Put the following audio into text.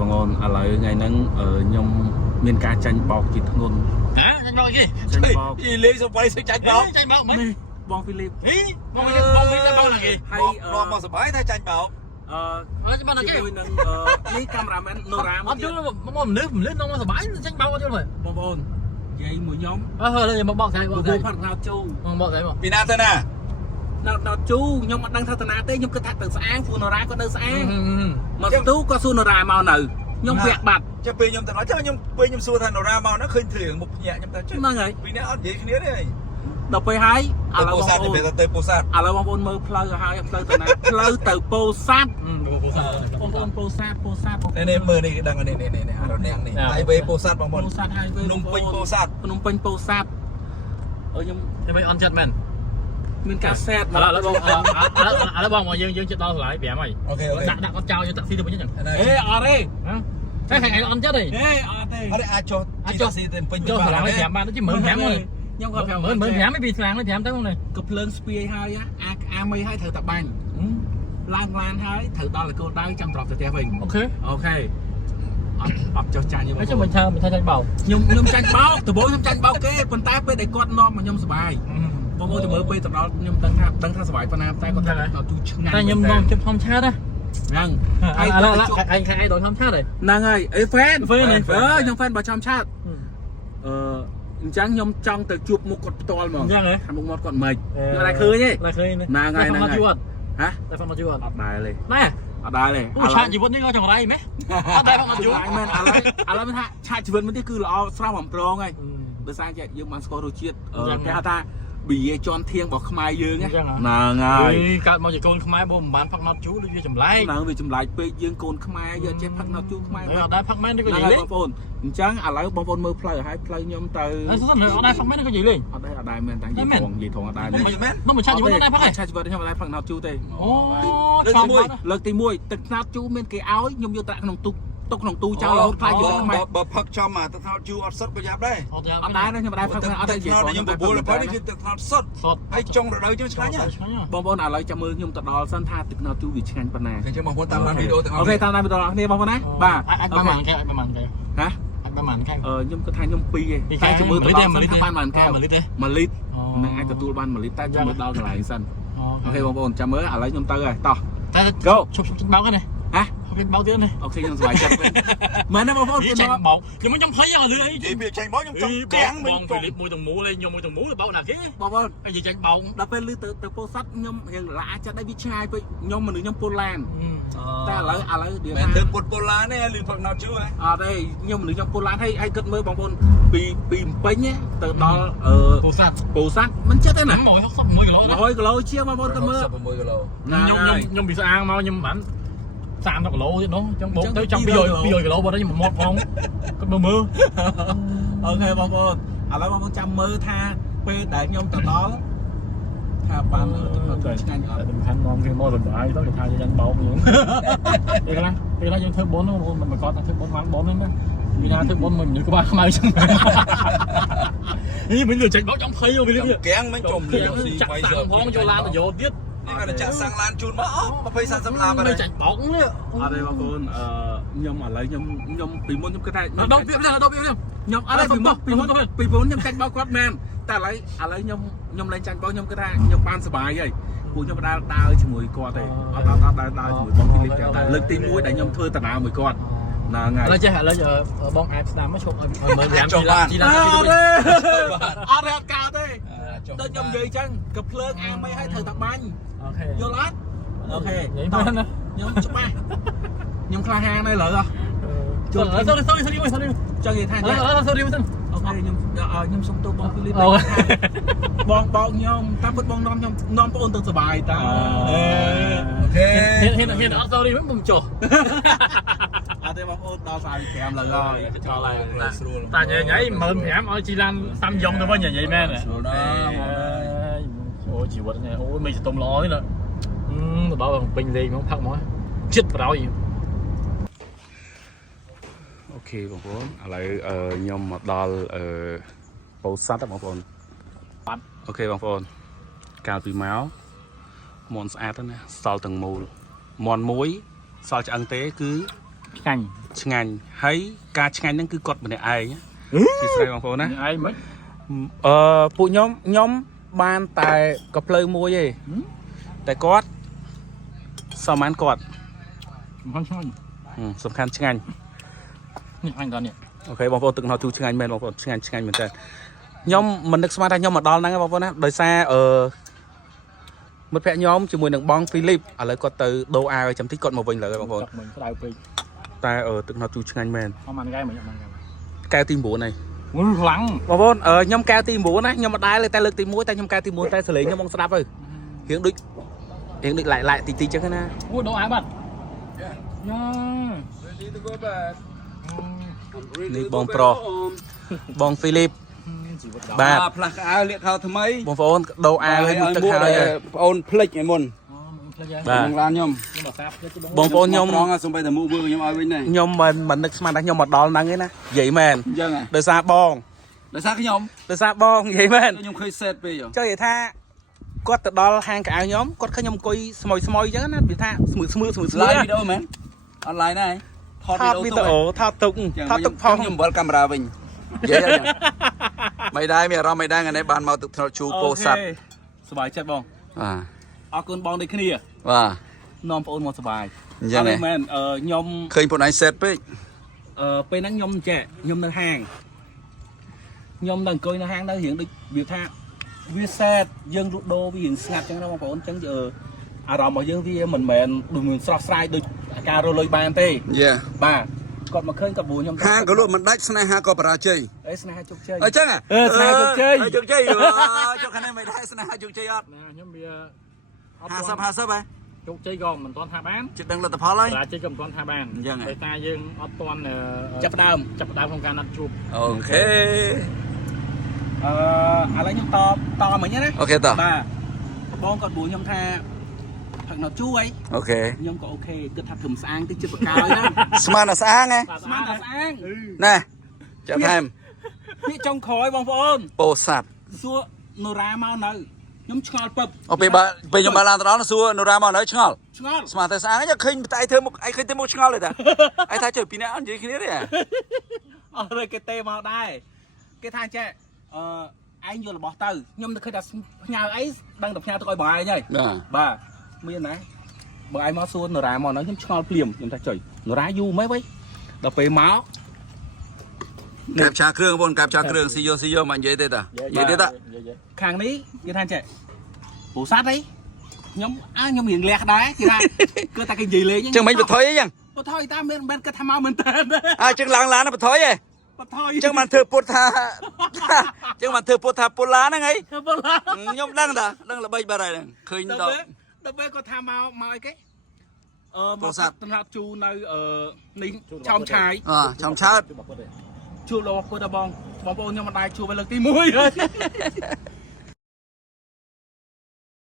បងអូនឥឡូវថ្ងៃហ្នឹងខ្ញុំមានការចាញ់បោកជាធ្ងន់ចាញ់បោកគេគេលេងសបាយសុចាញ់បោកមិនបងហ្វីលីបបងហ្វីលីបបោកណាគេហើយនាំមកសបាយតែចាញ់បោកចាំបានណាគេជាមួយនឹងនេះកាមេរ៉ាមែនណូរ៉ាអត់យល់មកមនុស្សនាំមកសបាយចាញ់បោកអត់យល់មើលបងប្អូននិយាយមួយខ្ញុំហើយមកបោកថ្ងៃបោកថ្ងៃផាត់ណៅជូបោកថ្ងៃមកពីណាទៅណាណៅជូខ្ញុំអត់ដឹងថាតាណាទេខ្ញុំគិតថាទៅស្អាងពូណូរ៉ាក៏នៅស្អាងមកទូក៏សួរណូរ៉ាមកនៅខ្ញុំវាក់បាត់ចាំពេលខ្ញុំទៅដល់ខ្ញុំពេលខ្ញុំសួរថាណូរ៉ាមកនោះឃើញធឿងមុខភ្ញាក់ខ្ញុំទៅហ្នឹងហើយពីនេះអត់និយាយគ្នាទេដល់ពេលហើយឥឡូវបងប្អូនទៅពោធិ៍សាត់ឥឡូវបងប្អូនមើលផ្លូវហើយផ្លូវទៅណាផ្លូវទៅពោធិ៍សាត់បងប្អូនពោធិ៍សាត់នេះមើលនេះដឹងនេះអារនាងនេះហើយវេពោធិ៍សាត់បងប្អូនពោធិ៍សាត់ហើយភ្នំពេញពោធិ៍សាត់ភ្នំពេញពោធិ៍សាត់ខ្ញុំមិនអន់ចិត្តមែនមានការសែតឥឡូវបងមកយើងចិត្តដល់ឆ្លើយ5ហើយអូខេដាក់គាត់ចោលយើងតាក់ស៊ីទៅវិញអញ្ចឹងអេអត់ទេតែអន់ចិត្តទេអត់ទេអត់អាចចុះស៊ីទៅពេញចុះឆ្លើយ5បានទៅជា15000ខ្ញុំក៏15000មិនពីស្លាងទៅ5ទៅហ្នឹងក៏ភ្លើងស្ពាយហើយអាមីហើយត្រូវតែបាញ់ឡើងឡានហើយត្រូវដល់កោដៅចាំត្រប់ទៅផ្ទះវិញអូខេអត់ចុះចាញ់ទេខ្ញុំមិនចាញ់បោកខ្ញុំចាញ់បោកដំបូងខ្ញុំចាញ់បោកគេប៉ុន្តែពេលដែលគាត់នាំមកខ្ញុំសុបាយបងប្អូនទៅមើលពេលទៅដល់ខ្ញុំដឹងថាសុបាយប៉ុណ្ណាតែគាត់ថាគាត់ទូឆ្ងាញ់តែខ្ញុំមកជិបធំឆាតហ្នឹងហើយឥឡូវឯងដល់ធំឆាតហ្នឹងហើយអេហ្វេនខ្ញុំហ្វេនបើចំឆាតអញ្ចឹងខ្ញុំចង់ទៅជួបមុខគាត់ផ្ទាល់ហ្មងអញ្ចឹងហ៎មុខមាត់គាត់មិនខ្ញុំតែឃើញទេហ្នឹងហើយហ៎តែហ្វមកជួអត់អត់ដែរទេណែអត់ដែរទេអូឆាតជីវិតនេះក៏ចង្រៃម៉េះអត់ដែរហ្វមកជួមែនឥឡូវមិនថាឆាតជីវិតមិនទេគឺល្អស្រស់បំប្រងហើយដោយសារយើងបានស្គាល់រសជាតិគេហៅថាប៊ីជាន់ធៀងរបស់ខ្មែរយើងហ្នឹងហើយកើតមកជាកូនខ្មែរបើមិនបានផឹកណត់ជូរដូចវាចម្លែកហ្នឹងវាចម្លែកពេកយើងកូនខ្មែរយកចេះផឹកណត់ជូរខ្មែរអត់ដែរផឹកមែនទេក៏និយាយលេងបងប្អូនអញ្ចឹងឥឡូវបងប្អូនមើលផ្លូវហើយផ្លូវខ្ញុំទៅអត់ដែរផឹកមែនទេក៏និយាយលេងអត់ដែរមែនតែនិយាយធំអត់ដែរមែនមិនឆាតជីវិតដែរផឹកឆាតជីវិតខ្ញុំអត់ដែរផឹកណត់ជូរទេអូលើកទី1ទឹកណត់ជូរមានគេឲ្យខ្ញុំយកដាក់ក្នុងទុកក្នុងទូចោលរហូតខ្លាចជីវិតខ្មែរបើផឹកចំទឹកថ្នោតជូរអត់សុទ្ធក៏យ៉ាប់ដែរអត់ដែរខ្ញុំមិនដែរផឹកអត់ដែរនិយាយខ្ញុំបបួលទៅនេះគឺទឹកថ្នោតសុទ្ធហើយចុងរដូវយើងឆ្ងាញ់បងប្អូនឥឡូវចាំមើលខ្ញុំទៅដល់សិនថាទឹកថ្នោតជូរវាឆ្ងាញ់ប៉ុណ្ណាអញ្ចឹងបងប្អូនតាមបានវីដេអូទាំងអស់អូខេតាមដានវីដេអូគ្នាបងប្អូនណាបាទអាចប្រហែលកែហ៎ខ្ញុំគិតថាខ្ញុំ2ទេតែចាំមើលទៅដល់សិនថាបាន1កែវ1លីត្រនឹងអាចទទួលបាន1លីត្រតែចាំមើលដល់កន្លែងសិនអូខេបងប្អូនចាំមើលឥឡូវខ្ញុំទៅហើយតោះតែឈប់បោកទេបោកទៀតនេះអូខេខ្ញុំសប្បាយចិត្តមែនទេបងប្អូនខ្ញុំបោកខ្ញុំភ័យអស់លឿនអីនិយាយពីចាញ់បោកខ្ញុំចង់កាំងបងហ្វីលីបមួយទាំងមូលឯងខ្ញុំមួយទាំងមូលបោកណាគេបងប្អូននិយាយចាញ់បោកដល់ពេលលឺទៅពោធិ៍សាត់ខ្ញុំរៀងឡាចិត្តដែរវាឆ្ងាយពេកខ្ញុំមនុស្សខ្ញុំពុលឡានតែឥឡូវមែនទៅពុលឡានទេលឺផឹកណោតជូរអត់ទេខ្ញុំមនុស្សខ្ញុំពុលឡានហើយគិតមើលបងប្អូនពីពេញទៅដល់ពោធិ៍សាត់មិនចិត្តទេណា161គីឡូ100គីឡូជាងបងប្អូនគិតមើល161គីឡូខ្ញុំពីស្អាងមកខ្ញុំបាន30គីឡូទៀតនោះចង់បោកទៅចង់200គីឡូបាត់ខ្ញុំមកផងគាត់មើលអូខេបងប្អូនឥឡូវបងប្អូនចាំមើលថាពេលដែលខ្ញុំទៅដល់ថាបានឆ្ងាញ់អត់សំខាន់មកវាមកសប្បាយទៅថាយើងបោកយើងពេលខ្លះយើងធ្វើបុណ្យហ្នឹងមិនប្រកាសថាធ្វើបុណ្យបានបុណ្យហ្នឹងណាវាថាធ្វើបុណ្យមួយមនុស្សក្បាលខ្មៅចឹងនេះមិនលឺចេញបោកចង់ភ័យវាលឿនកាំងមិនចំលៀងស៊ីវាយសឹងផងយកឡានទៅយកទៀតនេះគាត់ចាក់សាំងឡានជូនមក20 30ឡានមិនចាច់បោកនេះអត់ទេបងប្អូនខ្ញុំឥឡូវខ្ញុំពីមុនខ្ញុំគិតថាដល់វាខ្ញុំអត់ទេពីមុនខ្ញុំចាច់បោកគាត់មែនតែឥឡូវខ្ញុំលែងចាញ់បោកខ្ញុំគិតថាខ្ញុំបានសុបាយហើយពួកខ្ញុំដើរជាមួយគាត់ទេអត់ដើរជាមួយបងហ្វីលីបតែលើកទី1ដែលខ្ញុំធ្វើដំណើរមួយគាត់ហ្នឹងហើយឥឡូវចេះបងអាចស្ដាំមកឈប់ឲ្យមើល5ជីឡាអត់កើតទេដូចខ្ញុំនិយាយអញ្ចឹងក៏ភ្លើងអាមីឲ្យត្រូវតែបាញ់អូខេយល់អត់អូខេតោះខ្ញុំច្បាស់ខ្ញុំក្លាហានហើយលើចូលsorry ចង់និយាយថាsorry មិនអូខេខ្ញុំសុំទោសបងហ្វីលីបបងបោកខ្ញុំតាមពិតបងនាំបងអូនទៅសុបាយតាអូខេហ៊ានអត់ sorry មិនចុះអត់ទេបងប្អូនដល់35លើហើយចូលហើយស្រួលតែញ៉ៃ15000ឲ្យជីឡានសាំយ៉ុងទៅវិញនិយាយមែនស្រួលណាស់អូជីវិតនេះអូមិនស្ទុំល្អទេណាទៅដល់ពេញលេងមកផឹកមកចិត្តប្រយអូខេបងប្អូនឥឡូវខ្ញុំមកដល់ពោធិ៍សាត់បងប្អូនបាត់អូខេបងប្អូនកាលពីមកមន់ស្អាតណាសល់ទាំងមូលមន់មួយសល់ឆ្អឹងទេគឺ ងាញ់ ឆ្ងាញ់ហើយការឆ្ងាញ់ហ្នឹងគឺគាត់ម្នាក់ឯងជាស្រីបងប្អូនណា ឯងមិន ពួកខ្ញុំបានតែក៏ភ្លើមួយទេតែគាត់សមបានគាត់ សំខាន់ឆ្ងាញ់ សំខាន់ឆ្ងាញ់ នេះអញតនេះ អូខេបងប្អូនទឹកណោទូឆ្ងាញ់មែនបងប្អូនឆ្ងាញ់មែនតើខ្ញុំមិននឹកស្មានថាខ្ញុំមកដល់ហ្នឹងបងប្អូនណាដោយសារមិត្តភក្តិខ្ញុំជាមួយនឹងបងហ្វីលីបឥឡូវគាត់ទៅដូរអាវចាំតិចគាត់មកវិញលើបងប្អូន មិនក្តៅពេក តែទឹកណោទូឆ្ងាញ់មែន អត់មកកាយមិនក ែវទី9ហើយ ខ្លាំង បងប្អូនខ្ញុំកែវទី9ណាខ្ញុំមកដែរតែលើកទី1តែខ្ញុំកែវទី1តែសលេងខ្ញុំមកស្ដាប់ទៅរៀងដូចឡាយតិចចឹងណា អូដូរអាវបាត់ញ៉ា នេះបងប្រុសបងហ្វីលីប បាទ ផ្លាស់កៅអៅលាកខោថ្មី បងប្អូនដូរអាវឲ្យទឹកហើយ បងអូនភ្លេចឯមុន ផ្លេច បាទ ក្នុងឡានខ្ញុំ ខ្ញុំមកសាប់ផ្លេចទៅ បងប្អូនខ្ញុំ ត្រង់សំបីតែមុខវើខ្ញុំឲ្យវិញដែរ ខ្ញុំមិននឹកស្មានថាខ្ញុំមកដល់ហ្នឹងទេណានិយាយមែន អញ្ចឹង ដោយសារបង ដោយសារខ្ញុំ ដោយសារបងនិយាយមែន ខ្ញុំឃើញសេតពេក ចុះនិយាយថាគាត់ទៅដល់ហាងកៅអៅខ្ញុំគាត់ឃើញខ្ញុំអង្គុយស្មួយអញ្ចឹងណាវាថាស្មើ ឡាយវីដេអូមែនអនឡាញដែរថត ថតវីដេអូថតទុកផង ខ្ញុំវិលកាមេរ៉ាវិញនិយាយមិនដែរមានអារម្មណ៍មិនដែរថ្ងៃនេះបានមកទឹកថ្នោតជូពោស័ត សប្បាយចិត្តបង បាទ អរគុណបងដូចគ្នា បាទ នាំបងអូនមកសប្បាយ អញ្ចឹងហ៎ មែនខ្ញុំ ឃើញពួកឯងសេតពេក ពេលហ្នឹងខ្ញុំចេះខ្ញុំនៅហាងខ្ញុំនៅអង្គុយនៅហាងនៅរៀងដូចវាថាវាសែតយើងលក់ដូរវារៀងស្ងាត់ចឹងណាបងប្អូនចឹងអារម្មណ៍របស់យើងវាមិនមែនដូចមានស្រស់ស្រាយដូចការរលុយបានទេ យេ បាទគាត់មកឃើញគាត់បួខ្ញុំ ហាងក៏លក់មិនដាច់ស្នេហាក៏បរាជ័យ អេស្នេហាជោគជ័យ អញ្ចឹង ស្នេហាជោគជ័យ ជោគជ័យចុះខាងនេះមិនដែរស្នេហាជោគជ័យអត់ ខ្ញុំវា 50 50ហ៎ ជោគជ័យក៏មិនទាន់ថាបាន ជិតដឹងលទ្ធផលហើយ រាជ័យក៏មិនទាន់ថាបានតែតែយើងអត់ទាន់ ចាប់ផ្ដើម ក្នុងការណាត់ជួប អូខេ ឥឡូវខ្ញុំតមិញណា អូខេត បាទបងគាត់បួខ្ញុំថាផឹកណោជួយ អូខេ ខ្ញុំក៏អូខេគិតថាធ្វើស្អាងតិចចិត្តបកាយណា ស្មានតែស្អាងហ៎ ស្មានតែស្អាង ណែចាប់ថែម ពាក្យចុងក្រោយបងប្អូន ពោស័ត សួរនរ៉ាមកនៅខ្ញុំឆ្ងល់ពឹប អូពេលខ្ញុំបានឡើងទៅដល់សួរនរ៉ាមកនៅឆ្ងល់ ឆ្ងល់ ស្មានតែស្អាងឃើញតែធ្វើមុខឯងឃើញតែមុខឆ្ងល់ទេតាឯងថាចុះពីអ្នកអត់និយាយគ្នាទេ អស់រើគេទេមកដែរគេថាចេះឯងយករបស់ទៅខ្ញុំទៅឃើញថាផ្ញើអីដឹងតែផ្ញើទៅឲ្យបងឯងហើយ បាទ បាទមានណាបងឯងមកសួរនរ៉ាមកនៅខ្ញុំឆ្ងល់ភ្លាមខ្ញុំថាចុយនរ៉ាយូរម៉េចវ៉ៃដល់ពេលមក កាប់ឆាគ្រឿងបងកាប់ឆាគ្រឿងស៊ីយកមកនិយាយទេតានិយាយទេតា ខាងនេះគេថាចេះពូសាត់អីខ្ញុំរៀងលះដែរគេថាគឺតែគេនិយាយលេង ចឹងមិនបថុយអីចឹង បថុយតាមមិនគាត់ថាមកមែនតើ ចឹងឡើងឡានបថុយឯង បថុយ ចឹងបានធ្វើពុតថាចឹងបានធ្វើពុតថាពុឡាហ្នឹងអី បឡា ខ្ញុំដឹងតាដឹងល្បីបាត់ហើយហ្នឹងឃើញដល់ ដល់ពេលគាត់ថាមកអីគេ ពោធិ៍សាត់ តំណាប់ជូនៅនេះឆោមឆាយ ឆោមឆើត ជួបលោកពុទ្ធបងប្អូនខ្ញុំមិនដែរជួបលើកទី1ហើយ